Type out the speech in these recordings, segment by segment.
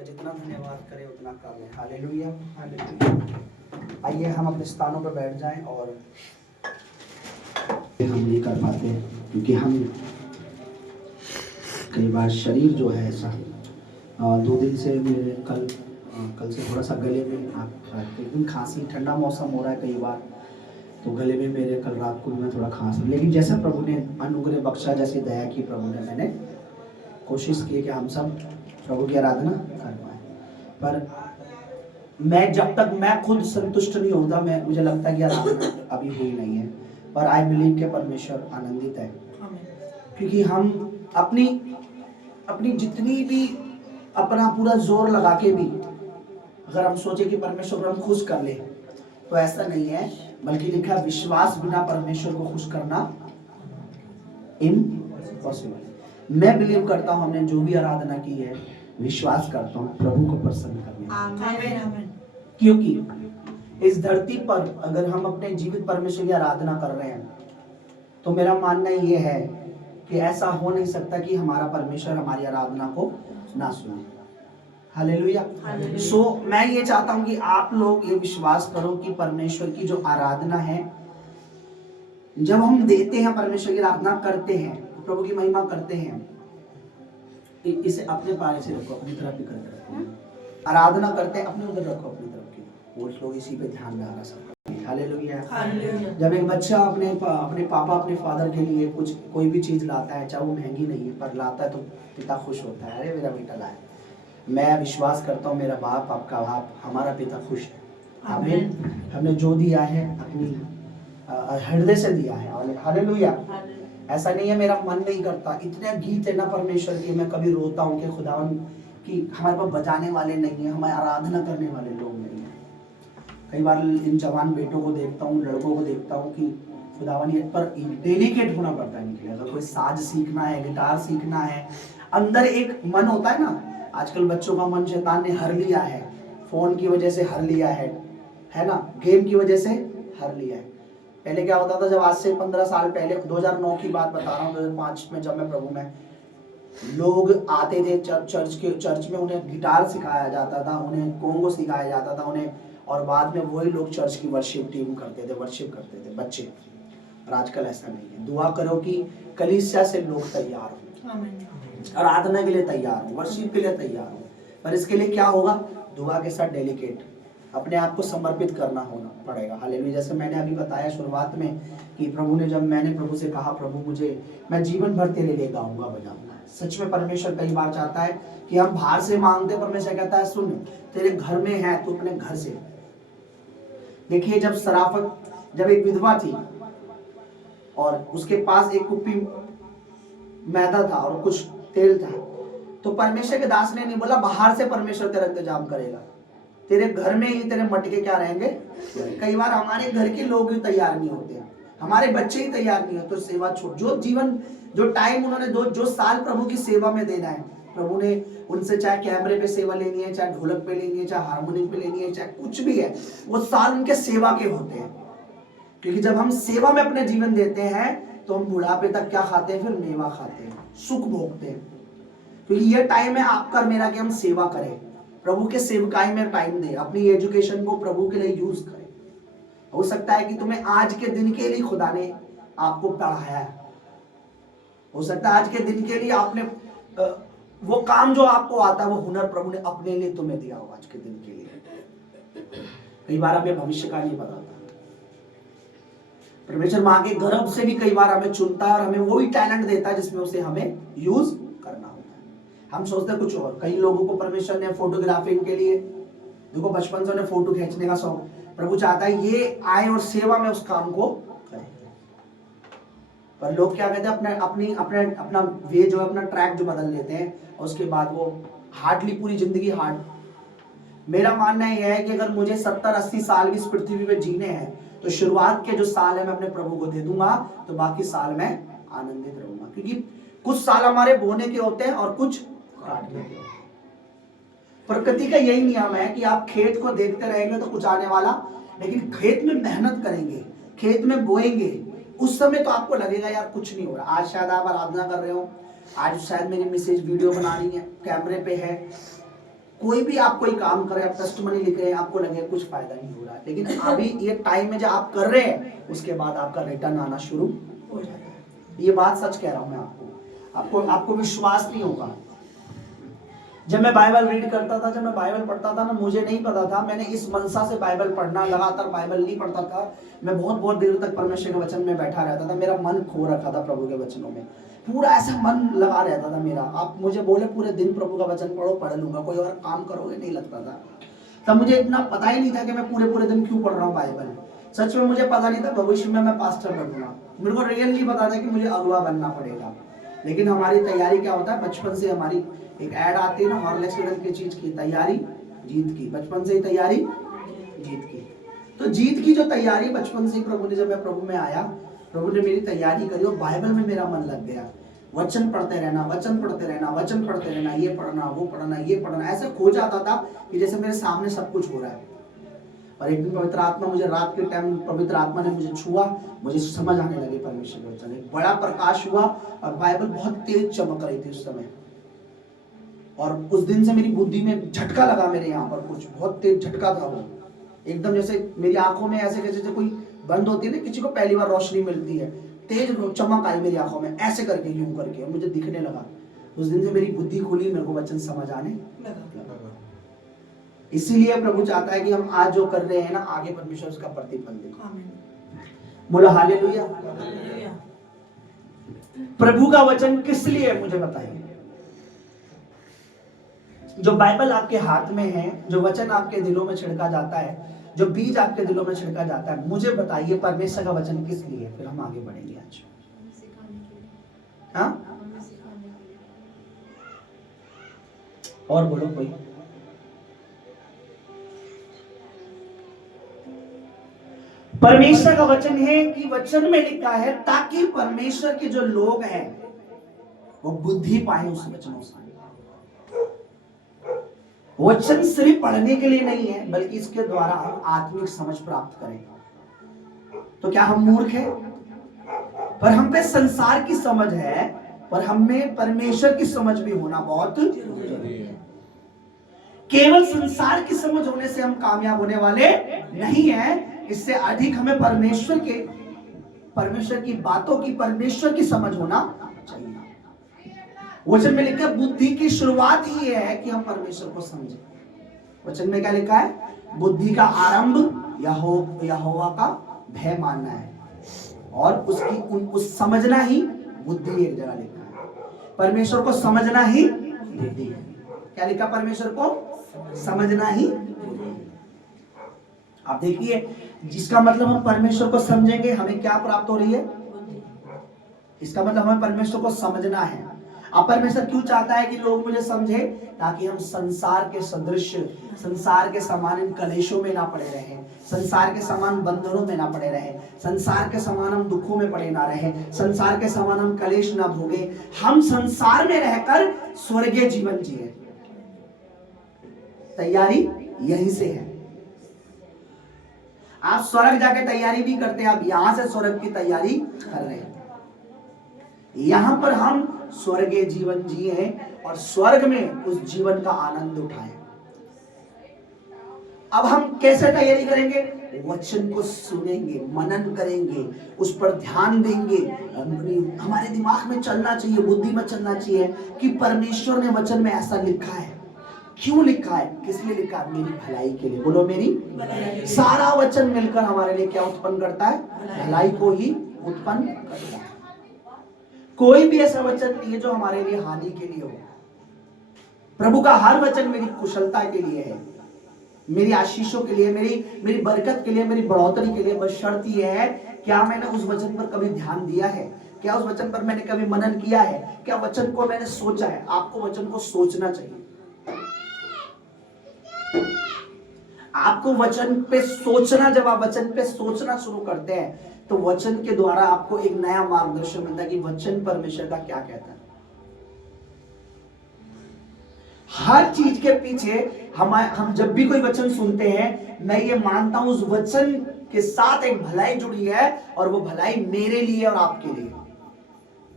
उसका जितना धन्यवाद करें उतना कम है। Hallelujah, hallelujah. आइए हम अपने स्थानों पर बैठ जाएं। और हम नहीं कर पाते क्योंकि हम कई बार शरीर जो है ऐसा 2 दिन से मेरे कल से थोड़ा सा गले में एकदम खांसी, ठंडा मौसम हो रहा है कई बार, तो गले में मेरे कल रात को भी मैं थोड़ा खांसी, लेकिन जैसे प्रभु ने अनुग्रह बख्शा, जैसी दया की प्रभु ने, मैंने कोशिश की कि हम सब प्रभु की आराधना कर पाए। पर मैं जब तक मैं खुद संतुष्ट नहीं होता, मुझे लगता है कि आराधना अभी हुई नहीं है। पर आई बिलीव के परमेश्वर आनंदित है, क्योंकि हम अपनी जितनी भी अपना पूरा जोर लगा के भी अगर हम सोचे कि परमेश्वर को हम खुश कर ले, तो ऐसा नहीं है। बल्कि लिखा विश्वास बिना परमेश्वर को खुश करना इम्पॉसिबल। मैं बिलीव करता हूँ हमने जो भी आराधना की है, विश्वास करता हूँ प्रभु को प्रसन्न करने। क्योंकि इस धरती पर अगर हम अपने जीवित परमेश्वर की आराधना कर रहे हैं, तो मेरा मानना ये है कि ऐसा हो नहीं सकता कि हमारा परमेश्वर हमारी आराधना को ना सुने। हालेलुया। सो मैं ये चाहता हूं कि आप लोग ये विश्वास करो कि परमेश्वर की जो आराधना है, जब हम देते हैं, परमेश्वर की आराधना करते हैं, प्रभु की महिमा करते हैं, इसे अपने पास से रखो, अपनी तरफ ही करके रखो। आराधना करते हैं, अपने उधर रखो, अपनी तरफ की। वो लोग इसी पे ध्यान में आ रहा सब। हालेलुया। जब एक बच्चा अपने पापा, अपने फादर के लिए कोई भी चीज लाता है, चाहे वो महंगी नहीं है, पर लाता है, तो पिता खुश होता है, अरे मेरा बेटा लाया। मैं विश्वास करता हूँ मेरा बाप, आपका बाप, हमारा पिता खुश है। आमीन। हमने जो दिया है अपनी हृदय से दिया है। हालेलुया। ऐसा नहीं है मेरा मन नहीं करता। इतने गीत है ना परमेश्वर के, मैं कभी रोता हूँ कि खुदावन कि हमारे पास बजाने वाले नहीं है, हमारे आराधना करने वाले लोग नहीं है। कई बार इन जवान बेटों को देखता हूँ, लड़कों को देखता हूँ कि खुदावन ये पर डेलिकेट होना पड़ता है इनके लिए। अगर कोई साज सीखना है, गिटार सीखना है, अंदर एक मन होता है ना। आजकल बच्चों का मन शैतान ने हर लिया है, फोन की वजह से हर लिया है ना, गेम की वजह से हर लिया है। पहले क्या होता था, जब आज से 15 साल पहले, 2009 की बात बता रहा हूँ, 2005 में जब मैं प्रभु में, लोग आते थे चर्च में, उन्हें गिटार सिखाया जाता था, उन्हें कोंगो सिखाया जाता था उन्हें, और बाद में वही लोग चर्च की वर्शिप टीम करते थे, वर्शिप करते थे बच्चे। और आजकल ऐसा नहीं है। दुआ करो कि कलीसिया से लोग तैयार हो, आराधना के लिए तैयार हो, वर्शिप के लिए तैयार हो। पर इसके लिए क्या होगा? दुआ के साथ डेलिकेट अपने आप को समर्पित करना होना पड़ेगा। हालेलुया। जैसे मैंने अभी बताया शुरुआत में कि प्रभु ने, जब मैंने प्रभु से कहा, प्रभु मैं जीवन भर तेरे लिए गाऊंगा, बजाऊंगा। सच में परमेश्वर कई बार चाहता है कि हम बाहर से मांगते, परमेश्वर कहता है सुन, तेरे घर में है, तो अपने घर से। देखिए, जब एक विधवा थी और उसके पास एक कुप्पी मैदा था और कुछ तेल था, तो परमेश्वर के दास ने नहीं बोला बाहर से परमेश्वर तेरा इंतजाम करेगा, तेरे घर में ही तेरे मटके क्या रहेंगे। कई बार हमारे घर के लोग ही तैयार नहीं होते हैं, हमारे बच्चे ही तैयार नहीं होते, तो सेवा छोड़, जो टाइम उन्होंने जो साल प्रभु की सेवा में देना है, प्रभु ने उनसे चाहे कैमरे पे सेवा लेनी है, चाहे ढोलक पे लेनी है, चाहे हारमोनियम पे लेनी है, चाहे कुछ भी है, वो साल उनके सेवा के होते हैं। क्योंकि जब हम सेवा में अपने जीवन देते हैं, तो हम बुढ़ापे तक क्या खाते हैं? फिर मेवा खाते हैं, सुख भोगते हैं। क्योंकि ये टाइम है आपका और मेरा कि हम सेवा करें, प्रभु के सेवकाई में टाइम दें, अपनी एजुकेशन को प्रभु के लिए यूज करें। हो सकता है कि तुम्हें आज के दिन के लिए खुदा ने आपको पढ़ाया है, हो सकता है आज के दिन के लिए आपने वो काम जो आपको आता है, वो हुनर प्रभु ने अपने लिए तुम्हें दिया हो आज के दिन के लिए। कई बार हमें भविष्य का नहीं पता होता। परमेश्वर माँ के गर्भ से भी कई बार हमें चुनता है और हमें वो ही टैलेंट देता है जिसमें उसे हमें यूज करना होता है। हम सोचते हैं कुछ और। कई लोगों को परमेश्वर ने फोटोग्राफी के लिए, देखो बचपन से उन्हें फोटो खींचने का शौक, प्रभु चाहता है ये आए और सेवा में उस काम को करें। पर लोग क्या कहते हैं, अपना वे जो है, अपना ट्रैक जो बदल लेते हैं, और उसके बाद वो हार्डली पूरी जिंदगी हार्ड। मेरा मानना यह है कि अगर मुझे 70-80 साल भी इस पृथ्वी पे जीने हैं, तो शुरुआत के जो साल है मैं अपने प्रभु को दे दूंगा, तो बाकी साल मैं आनंदित रहूंगा। क्योंकि कुछ साल हमारे बोने के होते हैं और कुछ काटने के होते हैं। प्रकृति का यही नियम है कि आप खेत को देखते रहेंगे तो कुछ आने वाला, लेकिन खेत में मेहनत करेंगे, खेत में बोएंगे, उस समय तो आपको लगेगा यार कुछ नहीं हो रहा। आज शायद आप आराधना कर रहे हो, आज शायद मेरी मिसेज वीडियो बना रही है, कैमरे पे है, कोई भी आप कोई काम कर रहे हैं, आप टेस्टमनी लिख रहे हैं, आपको लगे कुछ फायदा नहीं हो रहा है, लेकिन अभी ये टाइम में जो आप कर रहे हैं उसके बाद आपका रिटर्न आना शुरू हो जाता है। ये बात सच कह रहा हूं मैं आपको विश्वास नहीं होगा। जब मैं बाइबल रीड करता था, जब मैं बाइबल पढ़ता था ना, मुझे नहीं पता था, मैंने इस मनसा से बाइबल पढ़ना, लगातार बाइबल नहीं पढ़ता था, मैं बहुत देर तक परमेश्वर के वचन में बैठा रहता था, मेरा मन खो रखा था प्रभु के वचनों में, पूरा ऐसा मन लगा रहता था मेरा। आप मुझे बोले पूरे दिन प्रभु का वचन पढ़ो, पढ़ लूंगा, कोई और काम करोगे, नहीं लगता था। तब मुझे इतना पता ही नहीं था कि मैं पूरे दिन क्यों पढ़ रहा हूँ बाइबल। सच में मुझे पता नहीं था भविष्य में मैं पास्टर बनूंगा, मेरे को रियली पता था कि मुझे अगुआ बनना पड़ेगा। लेकिन हमारी तैयारी क्या होता है, बचपन से हमारी एक ऐड आती है ना, हॉर्लिक्स की चीज की तैयारी जीत की, बचपन से ही तैयारी जीत की। तो जीत की जो तैयारी बचपन से ही प्रभु ने, जब मैं प्रभु में आया, प्रभु ने मेरी तैयारी करी और बाइबल में मेरा मन लग गया। वचन पढ़ते रहना, वचन पढ़ते रहना, वचन पढ़ते रहना, ये पढ़ना, वो पढ़ना, ये पढ़ना, ऐसे खो जाता था कि जैसे मेरे सामने सब कुछ हो रहा है। और एक दिन पवित्र आत्मा मुझे, रात के टाइम पवित्र आत्मा ने मुझे छुआ, मुझे समझ आने लगे परमेश्वर के वचन, एक बड़ा प्रकाश हुआ और बाइबल बहुत तेज चमक रही थी उस समय। और उस दिन से मेरी बुद्धि में झटका लगा, मेरे यहाँ पर कुछ बहुत तेज झटका था वो, एकदम जैसे मेरी आंखों में ऐसे जैसे कोई बंद होती है ना, किसी को पहली बार रोशनी मिलती है, तेज चमक आई मेरी आंखों में, ऐसे करके यूं करके मुझे दिखने लगा। उस दिन से मेरी बुद्धि खुली, मेरे को वचन समझ आने लगा। इसीलिए प्रभु चाहता है कि हम आज जो कर रहे हैं ना, आगे परमेश्वर उसका प्रतिफल दे। बोलो हालेलुया। प्रभु का वचन किस लिए, मुझे बताइए। जो बाइबल आपके हाथ में है, जो वचन आपके दिलों में छिड़का जाता है, जो बीज आपके दिलों में छिड़का जाता है, मुझे बताइए परमेश्वर का वचन किस लिए, फिर हम आगे बढ़ेंगे आज। हाँ, और बोलो कोई। परमेश्वर का वचन है कि वचन में लिखा है ताकि परमेश्वर के जो लोग हैं वो बुद्धि पाए उस वचनों से। वचन सिर्फ पढ़ने के लिए नहीं है, बल्कि इसके द्वारा हम आत्मिक समझ प्राप्त करें। तो क्या हम मूर्ख हैं? पर हम पे संसार की समझ है, पर हमें परमेश्वर की समझ भी होना बहुत जरूरी है। केवल संसार की समझ होने से हम कामयाब होने वाले नहीं हैं, इससे अधिक हमें परमेश्वर की बातों की, परमेश्वर की समझ होना चाहिए। वचन में लिखा है बुद्धि की शुरुआत ही है कि हम परमेश्वर को समझें। वचन में क्या लिखा है? बुद्धि का आरंभ यहोवा का भय मानना है, और उस समझना ही बुद्धि। एक जगह लिखा है परमेश्वर को समझना ही बुद्धि है। क्या लिखा? परमेश्वर को समझना ही। आप देखिए, जिसका मतलब हम परमेश्वर को समझेंगे, हमें क्या प्राप्त हो रही है? इसका मतलब हमें परमेश्वर को समझना है। अब परमेश्वर क्यों चाहता है कि लोग मुझे समझे? ताकि हम संसार के सदृश, संसार के समान इन कलेशों में ना पड़े रहे, संसार के समान बंधनों में ना पड़े रहे, संसार के समान हम दुखों में पड़े ना रहे, संसार के समान हम कलेश ना भोगे। हम संसार में रहकर स्वर्गीय जीवन जिए। तैयारी यहीं से है। आप स्वर्ग जाके तैयारी नहीं करते, आप यहां से स्वर्ग की तैयारी कर रहे हैं। यहां पर हम स्वर्गीय जीवन जिए और स्वर्ग में उस जीवन का आनंद उठाएं। अब हम कैसे तैयारी करेंगे? वचन को सुनेंगे, मनन करेंगे, उस पर ध्यान देंगे। हमारे दिमाग में चलना चाहिए, बुद्धि में चलना चाहिए कि परमेश्वर ने वचन में ऐसा लिखा है। क्यों लिखा है? किस लिए लिखा है? मेरी भलाई के लिए। बोलो मेरी भलाई। सारा वचन मिलकर हमारे लिए क्या उत्पन्न करता है? भलाई को ही उत्पन्न करता है। कोई भी ऐसा वचन नहीं है जो हमारे लिए हानि के लिए हो। प्रभु का हर वचन मेरी कुशलता के लिए है, मेरी आशीषों के लिए, मेरी बरकत के लिए, मेरी बढ़ोतरी के लिए। बस शर्त यह है, क्या मैंने उस वचन पर कभी ध्यान दिया है? क्या उस वचन पर मैंने कभी मनन किया है? क्या वचन को मैंने सोचा है? आपको वचन को सोचना चाहिए। आपको वचन पे सोचना, जब आप वचन पे सोचना शुरू करते हैं तो वचन के द्वारा आपको एक नया मार्गदर्शन मिलता है कि वचन परमेश्वर का क्या कहता है। हर चीज के पीछे हम जब भी कोई वचन सुनते हैं, मैं ये मानता हूं उस वचन के साथ एक भलाई जुड़ी है, और वो भलाई मेरे लिए और आपके लिए।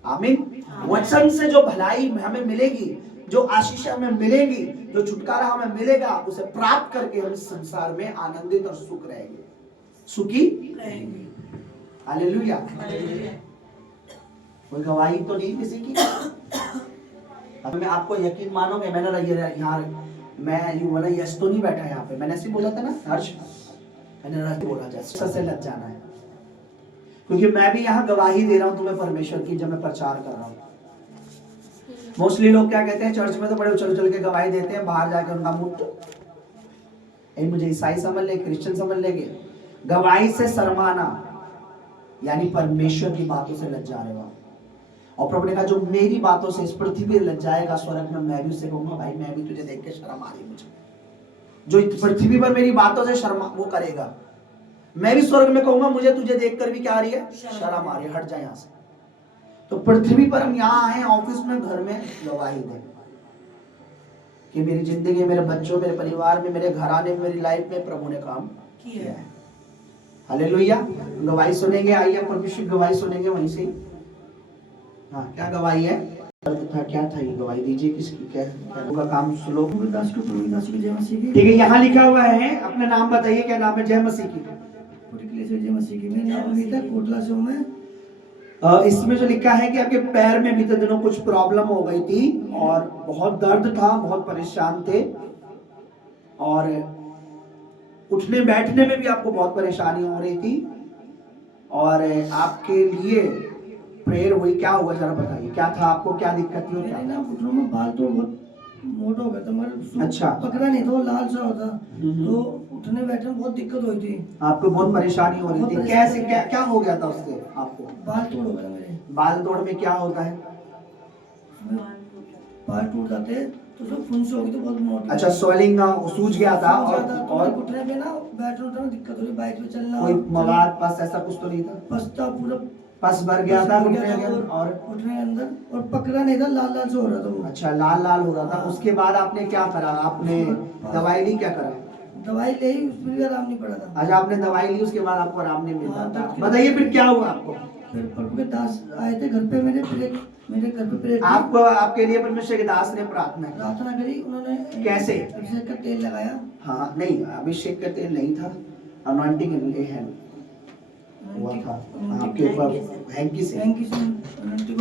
आमीन। वचन से जो भलाई हमें मिलेगी, जो आशीष हमें मिलेंगी, जो छुटकारा हमें मिलेगा, उसे प्राप्त करके हम इस संसार में आनंदित और सुख रहेंगे, सुखी रहेंगे। हालेलुया। कोई गवाही तो नहीं किसी की? अब मैं आपको यकीन मानोगे, मैंने यहाँ मैं यूं बोला यश तो नहीं बैठा यहाँ पे, मैंने ऐसे बोला था ना हर्ष, मैंने हर्ष बोला जैसे से लग जाना है, क्योंकि मैं भी यहाँ गवाही दे रहा हूँ तुम्हें परमेश्वर की, जब मैं प्रचार कर रहा हूँ। मोस्टली लोग क्या कहते हैं, चर्च में तो बड़े उछल के गवाही देते हैं, बाहर जाकर उनका मुंह मुझे ईसाई समझ ले, क्रिश्चियन समझ लेंगे। गवाही से शर्माना यानी परमेश्वर की बातों से लज्जा रहे हो। और प्रभु ने कहा जो मेरी बातों से इस पृथ्वी पर लग जाएगा, स्वर्ग में मैं भी उसे कहूंगा भाई मैं भी तुझे देख के शर्म आ रही मुझे। जो पृथ्वी पर मेरी बातों से शर्म वो करेगा, मैं भी स्वर्ग में कहूंगा मुझे तुझे देखकर भी क्या आ रही है, शर्म आ रही है, हट जाए यहाँ से। तो पृथ्वी पर हम यहाँ आए, ऑफिस में, घर में गवाही दें कि मेरी जिंदगी, मेरे बच्चों, मेरे परिवार में, मेरे घराने में, मेरी लाइफ में प्रभु ने काम किया है। हालेलुया। गवाही सुनेंगे, आइए परमेश्वर गवाही सुनेंगे वहीं से। हाँ, क्या गवाही है? क्या था ये गवाही? दीजिए किसकी, क्या का काम सुनो। ठीक है, यहाँ लिखा हुआ है, अपना नाम बताइए, क्या नाम है? जय मसीह की। जय मसीह की। मेरा नाम अमित है, कोटला से हूं मैं। इसमें जो लिखा है कि आपके पैर में बीते दिनों कुछ प्रॉब्लम हो गई थी और बहुत दर्द था, बहुत परेशान थे और उठने बैठने में भी आपको बहुत परेशानी हो रही थी और आपके लिए प्रेयर हुई। क्या हुआ जरा बताइए, क्या था आपको, क्या दिक्कत थी? मेरे ना घुटनों में बाल तो बहुत मोटा हो गया था, मगर अच्छा, पकड़ा नहीं था, लाल सा होता, तो उठने बैठने में बहुत दिक्कत हुई थी। आपको बहुत परेशानी हो रही थी, कैसे, क्या हो गया था उससे आपको? बाल तोड़ हो गया मेरे। बाल तोड़ में क्या होता है? बाल टूट जाते तो सब फुंसी हो गई, तो बहुत मोटा। अच्छा, स्वेलिंग सूज गया था और घुटने में ना बैठने उठने में दिक्कत हो रही, बाइक पे चलना। कोई मवाद पस ऐसा कुछ तो नहीं था? पस था, पूरा पस भर गया था घुटने के अंदर और घुटने के अंदर, और पकड़ा नहीं था, लाल लाल से हो रहा था वो। अच्छा, लाल लाल हो रहा था। उसके बाद आपने क्या करा? आपने दवाई ली? क्या करा? दवाई ले, उसमें भी आराम नहीं पड़ा था। अच्छा, आपने दवाई ली, उसके बाद आपको आराम नहीं मिला था। बताइए फिर क्या हुआ आपको? फिर प्रभु के दास आए थे घर पे, मेरे घर पे प्रेयर, आपको, आपके लिए परमेश्वर के दास ने प्रार्थना करी। उन्होंने कैसे? अभिषेक का तेल लगाया। हाँ, नहीं, अभिषेक का तेल नहीं था, अनॉइंटिंग हुआ था आपके ऊपर, हैंकी से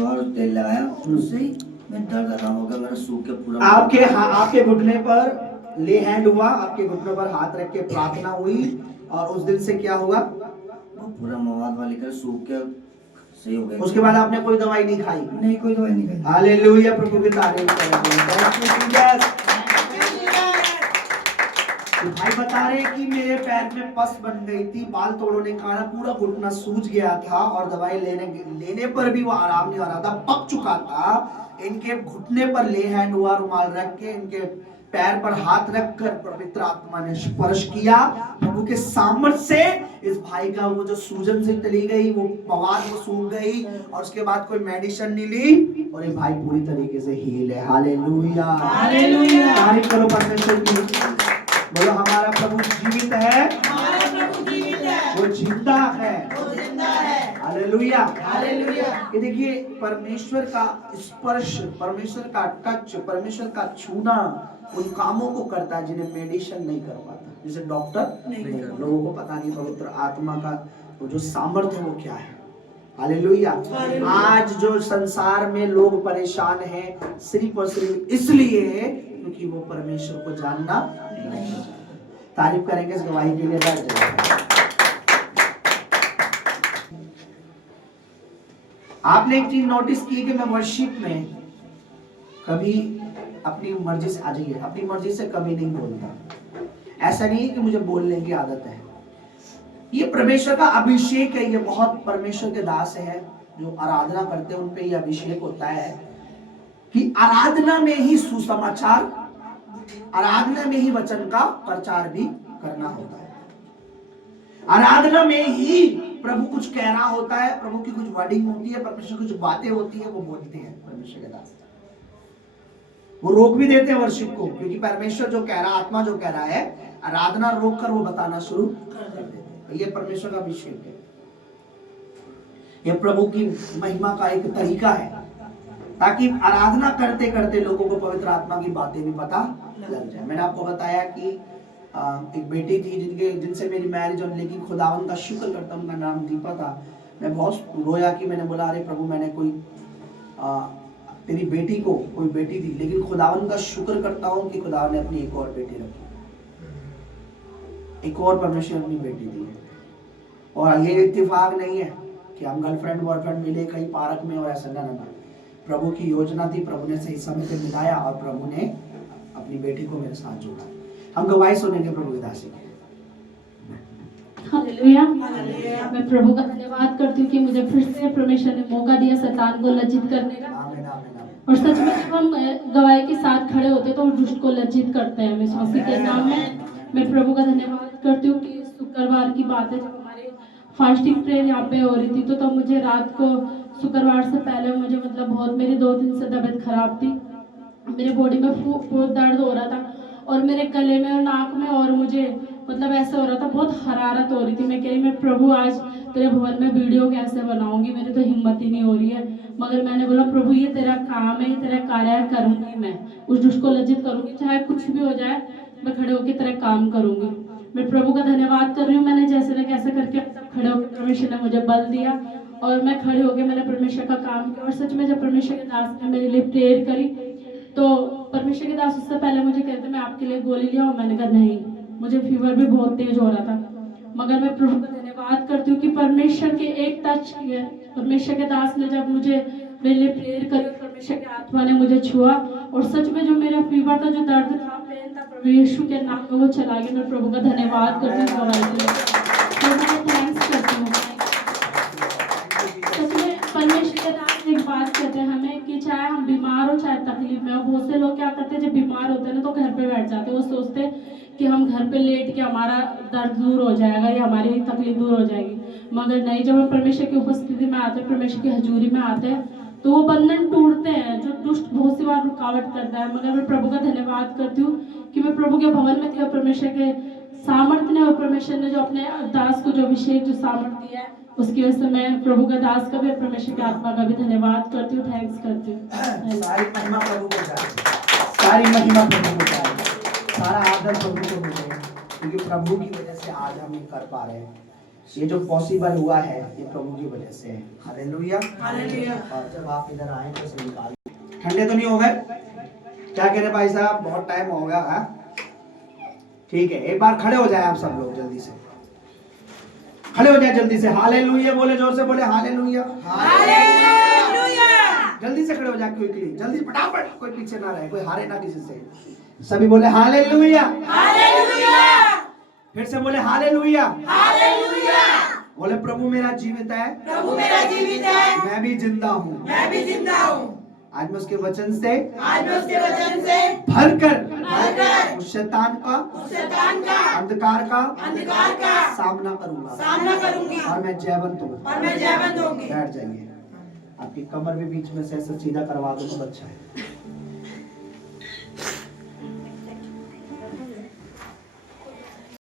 और तेल लगाया, उससे ही मैं दर्द आराम हो गया, मेरा सूख के पूरा। आपके घुटने पर ले हैंड हुआ, आपके घुटने पर हाथ रख के प्रार्थना हुई और उस दिन से क्या हुआ? वो पूरा मवाद वाली कर सूख के सही हो गया। उसके बाद आपने कोई दवाई नहीं खाई? नहीं, कोई दवाई नहीं खाई। हालेलुया, प्रभु की तारीफ करें। भाई बता रहे कि मेरे पैर में पस बन गई थी, बाल तोड़ने के कारण पूरा घुटना सूज गया था और दवाई लेने पर भी वो आराम नहीं आ रहा था, पक चुका था। इनके घुटने पर ले हैंड हुआ, रुमाल रख के इनके पैर पर हाथ रखकर पवित्र आत्मा ने स्पर्श किया। प्रभु के सामर्थ्य से इस भाई का वो जो सूजन से चली गई, वो मवाद वो सूख गई और उसके बाद कोई मेडिसिन नहीं ली और ये भाई पूरी तरीके से हील है। हालेलुया, हालेलुया, तारीफ करो परमेश्वर की। बोलो हमारा प्रभु जीवित है, वो जिंदा है। Hallelujah, hallelujah. ये देखिए, परमेश्वर का स्पर्श, परमेश्वर का टच, परमेश्वर का छूना उन कामों को करता है जिन्हें मेडिसिन नहीं कर पाता, जिसे डॉक्टर नहीं कर। लोगों को पता नहीं पवित्र आत्मा का वो जो सामर्थ्य है वो क्या है। हालेलुया। आज जो संसार में लोग परेशान हैं सिर्फ और सिर्फ इसलिए क्योंकि वो परमेश्वर को जानना नहीं। तारीफ करेंगे इस गवाही के लिए। बैठ जाइए। आपने एक चीज नोटिस की कि मैं वर्शिप में कभी अपनी मर्जी से, आ जाइए, अपनी मर्जी से कभी नहीं बोलता। ऐसा नहीं है कि मुझे बोलने की आदत है, ये परमेश्वर का अभिषेक है। ये बहुत परमेश्वर के दास हैं जो आराधना करते हैं, उन पे ये अभिषेक होता है कि आराधना में ही सुसमाचार, आराधना में ही वचन का प्रचार भी करना होता है। आराधना में ही प्रभु कुछ कह रहा होता है, प्रभु की कुछ वर्डिंग होती है, परमेश्वर की कुछ बातें होती है, वो बोलते हैं परमेश्वर के दास। वो रोक भी देते हैं वर्शिप को, क्योंकि परमेश्वर जो कह रहा, आत्मा जो कह रहा है, आराधना रोक कर वो बताना शुरू कर देते हैं। ये परमेश्वर का अभिषेक है, ये प्रभु की महिमा का एक तरीका है। ताकि आराधना करते करते लोगों को पवित्र आत्मा की बातें भी पता लग जाए। मैंने आपको बताया कि एक बेटी थी जिनसे मेरी मैरिज और, लेकिन खुदावन का शुक्र करता हूँ, उनका नाम दीपा था। मैं बहुत रोया कि मैंने बोला अरे प्रभु मैंने कोई तेरी बेटी को कोई बेटी दी, लेकिन खुदावन का शुक्र करता हूँ कि खुदावन ने अपनी एक और बेटी रखी, एक और परमेश्वर अपनी बेटी दी है। और ये इत्तेफाक नहीं है कि हम गर्लफ्रेंड बॉयफ्रेंड मिले कहीं पार्क में और ऐसा, ना। प्रभु की योजना थी, प्रभु ने सही समय पे मिलाया और प्रभु ने अपनी बेटी को मेरे साथ जोड़ा। हम गवाही सुनेंगे प्रभु की दासी की। हालेलुया। मैं प्रभु का धन्यवाद करती हूँ कि मुझे फिर से परमेश्वर ने मौका दिया शैतान को लज्जित करने का। आमीन, आमीन, आमीन। और सच में जब हम गवाही के साथ खड़े होते हैं तो दुष्ट को लज्जित करते हैं। यीशु मसीह के नाम में मैं प्रभु का धन्यवाद करती हूँ कि शुक्रवार की बात है जब हमारी फास्टिंग प्रेयर यहाँ पे हो रही थी, तो तब मुझे रात को शुक्रवार से पहले मुझे मतलब बहुत मेरी 2 दिन से तबीयत खराब थी। मेरे बॉडी में बहुत दर्द हो रहा था और मेरे गले में और नाक में, और मुझे मतलब ऐसा हो रहा था, बहुत हरारत हो रही थी। मैं कह रही मैं प्रभु आज तेरे भवन में वीडियो कैसे बनाऊंगी, मेरी तो हिम्मत ही नहीं हो रही है। मगर मैंने बोला प्रभु ये तेरा काम है, ये तेरा कार्य है, करूंगी मैं, उस दुष्ट को लज्जित करूंगी, चाहे कुछ भी हो जाए मैं खड़े होकर तेरा काम करूंगी। मैं प्रभु का धन्यवाद कर रही हूँ। मैंने जैसे न कैसे करके खड़े होकर परमेश्वर ने मुझे बल दिया और मैं खड़े होकर मैंने परमेश्वर का काम किया। और सच में जब परमेश्वर के दास ने मेरे लिए प्रेयर करी तो परमेश्वर के दास उससे पहले मुझे कहते मैं आपके लिए गोली लिया, और मैंने कहा नहीं, मुझे फीवर भी बहुत तेज हो रहा था। मगर मैं प्रभु का धन्यवाद करती हूँ कि परमेश्वर के एक टच किया, परमेश्वर के दास ने जब मुझे मेरे लिए प्रेयर करी, परमेश्वर के आत्मा ने मुझे छुआ और सच में जो मेरा फीवर था, जो दर्द था, पेन था, प्रभु यीशु के नाम में वो चला गया। मैं प्रभु का धन्यवाद करती हूँ, थैंक्स करती हूँ। सच में परमेश्वर के दास एक बात कहते हैं हमें कि चाहे हम बीमार हो चाहे तकलीफ में हो। बहुत से लोग क्या करते हैं जब बीमार होते हैं ना तो घर पे बैठ जाते हैं, वो सोचते हैं कि हम घर पे लेट के हमारा दर्द दूर हो जाएगा या हमारी तकलीफ दूर हो जाएगी। मगर नहीं, जब हम परमेश्वर की उपस्थिति में आते हैं, परमेश्वर की हजूरी में आते हैं, तो वो बंधन टूटते हैं जो दुष्ट बहुत सी बार रुकावट करता है। मगर मैं प्रभु का धन्यवाद करती हूँ कि मैं प्रभु के भवन में थी और परमेश्वर के सामर्थ्य ने और परमेश्वर ने जो अपने दास को जो विशेष जो सामर्थ्य दिया है, उसकी वजह से मैं प्रभु का दास का भी और परमेश्वर की आत्मा का भी धन्यवाद करती हूँ, थैंक्स करती हूँ। सारी महिमा प्रभु को जाए, सारी महिमा प्रभु को जाए, सारा आदर प्रभु को मिले, क्योंकि प्रभु की वजह से आज हम ये कर पा रहे हैं। ये जो पॉसिबल हुआ है ये प्रभु की वजह से है। Hallelujah, hallelujah. और जब आप इधर आए तो सही निकाल, ठंडे तो नहीं हो गए? क्या कह रहे भाई साहब, बहुत टाइम हो गया है। ठीक है, एक बार खड़े हो जाए आप सब लोग, जल्दी से खड़े हो जाए, जल्दी से हालेलुया बोले, जोर से बोले हालेलुया, हालेलुया। जल्दी से खड़े हो जाए, क्विकली, जल्दी फटाफट, कोई पीछे ना रहे, कोई हारे ना किसी से। सभी बोले हालेलुया, हालेलुया। फिर से बोले हालेलुया, हालेलुया। बोले प्रभु मेरा जीवित है, प्रभु मेरा जीवित है, मैं भी जिंदा हूँ, मैं भी जिंदा हूँ। आज मैं उसके वचन से भरकर उस शैतान का अंधकार का सामना करूंगी और मैं जयवंत हूँ। बैठ जाइए, आपकी कमर भी बीच में से ऐसा सीधा करवा दो तो अच्छा है।